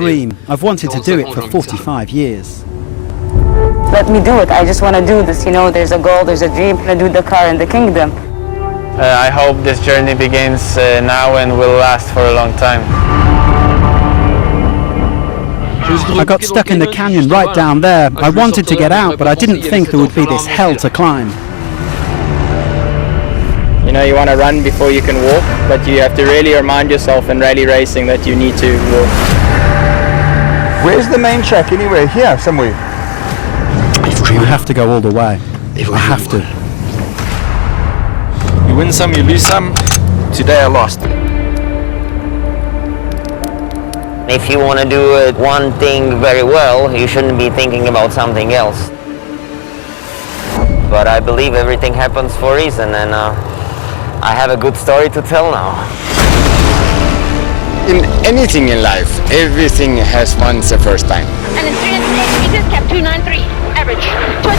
dream. I've wanted to do it for 45 years. Let me do it. I just want to do this. You know, there's a goal, there's a dream to do Dakar in the kingdom. I hope this journey begins now and will last for a long time. I got stuck in the canyon right down there. I wanted to get out, but I didn't think there would be this hell to climb. You know, you want to run before you can walk, but you have to really remind yourself in rally racing that you need to walk. Where's the main track anyway? Here, somewhere. I have to go all the way. I have to. You win some, you lose some. Today I lost. If you want to do one thing very well, you shouldn't be thinking about something else. But I believe everything happens for a reason, and I have a good story to tell now. In anything in life, everything has once a first time. And in 308 meters, kept 293, average, 20.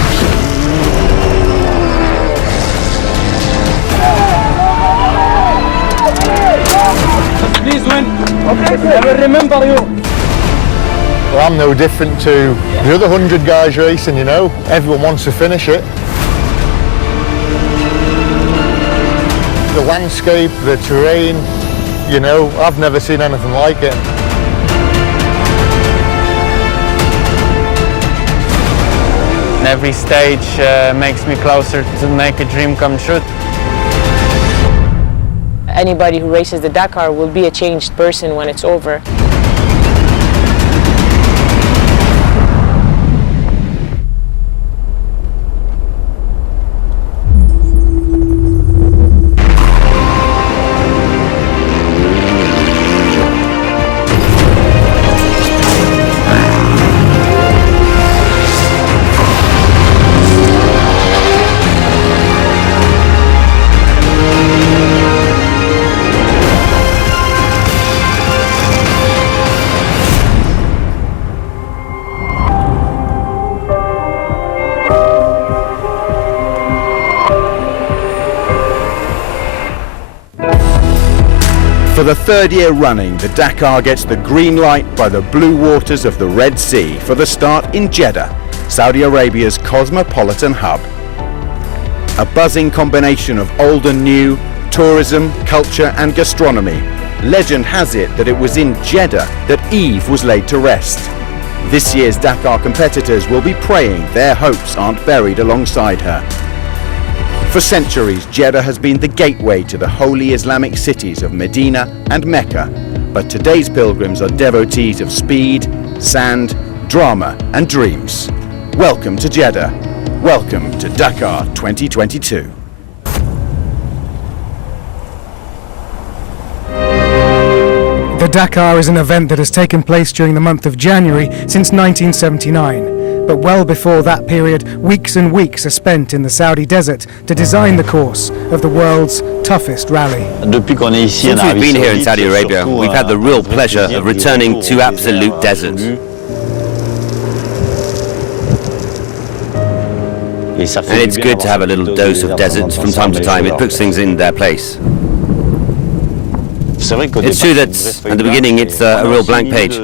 Please win. Okay, I will remember you. Well, I'm no different to the other 100 guys racing, you know. Everyone wants to finish it. The landscape, the terrain, you know, I've never seen anything like it. And every stage makes me closer to make a dream come true. Anybody who races the Dakar will be a changed person when it's over. For the third year running, the Dakar gets the green light by the blue waters of the Red Sea for the start in Jeddah, Saudi Arabia's cosmopolitan hub. A buzzing combination of old and new, tourism, culture and gastronomy. Legend has it that it was in Jeddah that Eve was laid to rest. This year's Dakar competitors will be praying their hopes aren't buried alongside her. For centuries, Jeddah has been the gateway to the holy Islamic cities of Medina and Mecca, but today's pilgrims are devotees of speed, sand, drama and dreams. Welcome to Jeddah. Welcome to Dakar 2022. The Dakar is an event that has taken place during the month of January since 1979. But well before that period, weeks and weeks are spent in the Saudi desert to design the course of the world's toughest rally. Since we've been here in Saudi Arabia, we've had the real pleasure of returning to absolute desert. And it's good to have a little dose of desert from time to time. It puts things in their place. It's true that at the beginning it's a real blank page.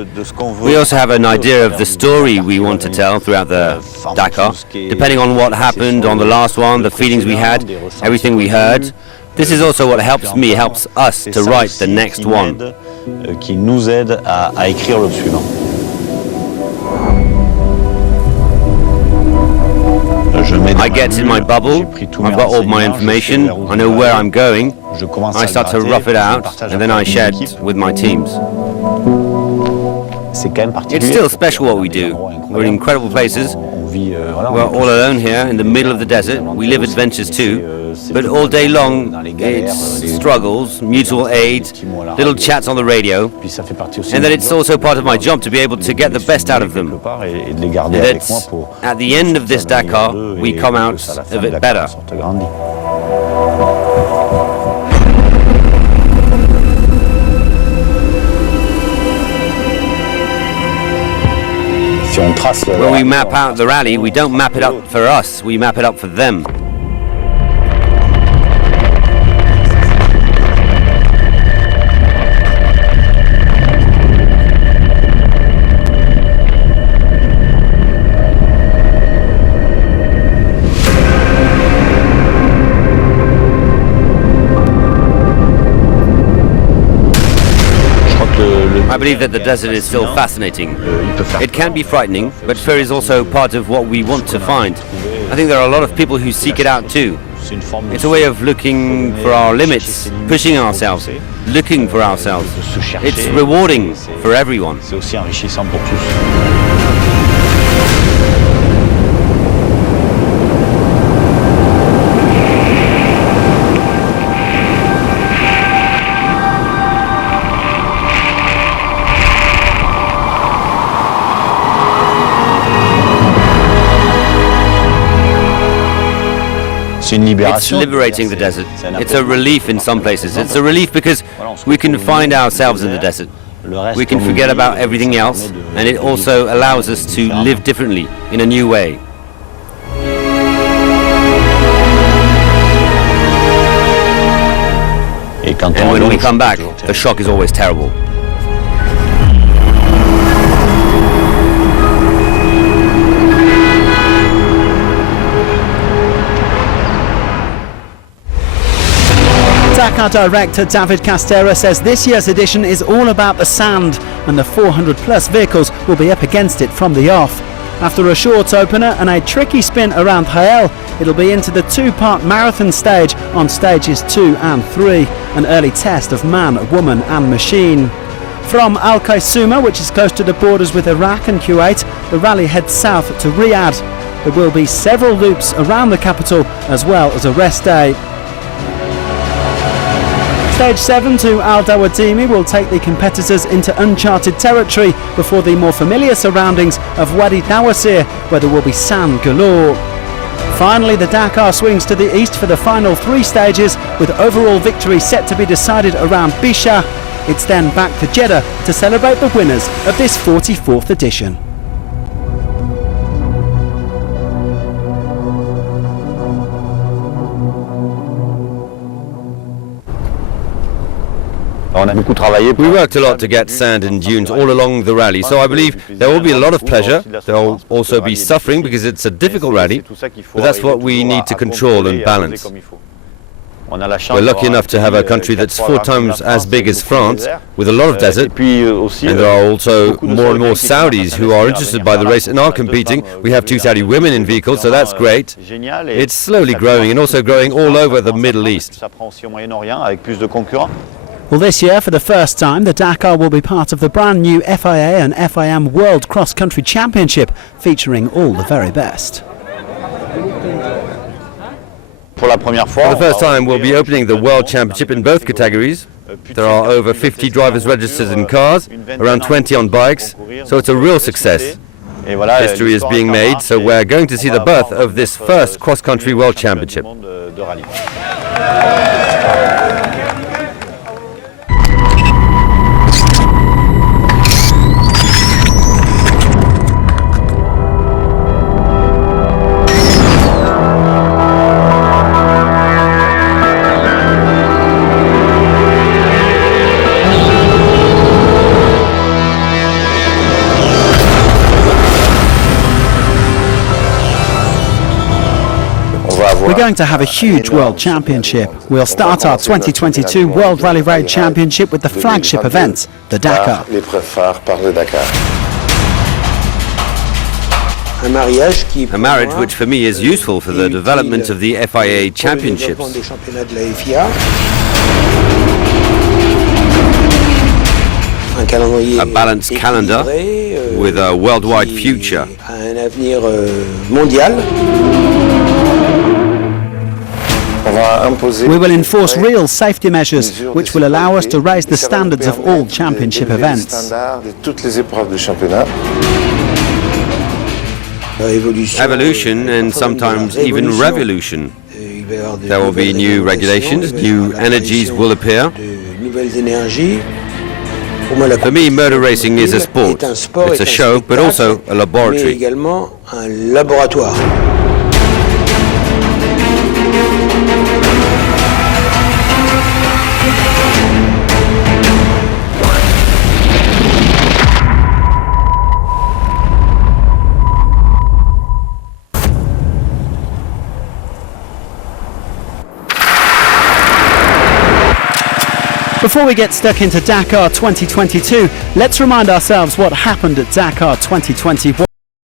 We also have an idea of the story we want to tell throughout the Dakar, depending on what happened on the last one, the feelings we had, everything we heard. This is also what helps us to write the next one. I get in my bubble, I've got all my information, I know where I'm going, I start to rough it out, and then I shed with my teams. It's still special what we do. We're in incredible places. We're all alone here in the middle of the desert. We live adventures too. But all day long, it's struggles, mutual aid, little chats on the radio. And that it's also part of my job to be able to get the best out of them. And that at the end of this Dakar, we come out of it better. When we map out the rally, we don't map it up for us, we map it up for them. I believe that the desert is still fascinating. It can be frightening, but fear is also part of what we want to find. I think there are a lot of people who seek it out too. It's a way of looking for our limits, pushing ourselves, looking for ourselves. It's rewarding for everyone. It's liberating the desert. It's a relief in some places. It's a relief because we can find ourselves in the desert. We can forget about everything else, and it also allows us to live differently, in a new way. And when we come back, the shock is always terrible. Dakar director David Castera says this year's edition is all about the sand, and the 400-plus vehicles will be up against it from the off. After a short opener and a tricky spin around Jael, it'll be into the two-part marathon stage on stages 2 and 3, an early test of man, woman and machine. From Al Qaisuma, which is close to the borders with Iraq and Kuwait, the rally heads south to Riyadh. There will be several loops around the capital as well as a rest day. Stage 7 to Al Dawadimi will take the competitors into uncharted territory before the more familiar surroundings of Wadi Nawasir, where there will be sand galore. Finally, the Dakar swings to the east for the final 3 stages, with overall victory set to be decided around Bisha. It's then back to Jeddah to celebrate the winners of this 44th edition. We worked a lot to get sand and dunes all along the rally, so I believe there will be a lot of pleasure. There will also be suffering because it's a difficult rally, but that's what we need to control and balance. We're lucky enough to have a country that's 4 times as big as France, with a lot of desert, and there are also more and more Saudis who are interested by the race and are competing. We have 2 Saudi women in vehicles, so that's great. It's slowly growing, and also growing all over the Middle East. Well, this year, for the first time, the Dakar will be part of the brand new FIA and FIM World Cross Country Championship, featuring all the very best. For the first time, we'll be opening the World Championship in both categories. There are over 50 drivers registered in cars, around 20 on bikes, so it's a real success. History is being made, so we're going to see the birth of this first cross-country World Championship. We're going to have a huge World Championship. We'll start our 2022 World Rally Road Championship with the flagship event, the Dakar. A marriage which for me is useful for the development of the FIA championships. A balanced calendar with a worldwide future. We will enforce real safety measures which will allow us to raise the standards of all championship events. Evolution and sometimes even revolution. There will be new regulations, new energies will appear. For me, motor racing is a sport. It's a show, but also a laboratory. Before we get stuck into Dakar 2022, let's remind ourselves what happened at Dakar 2021.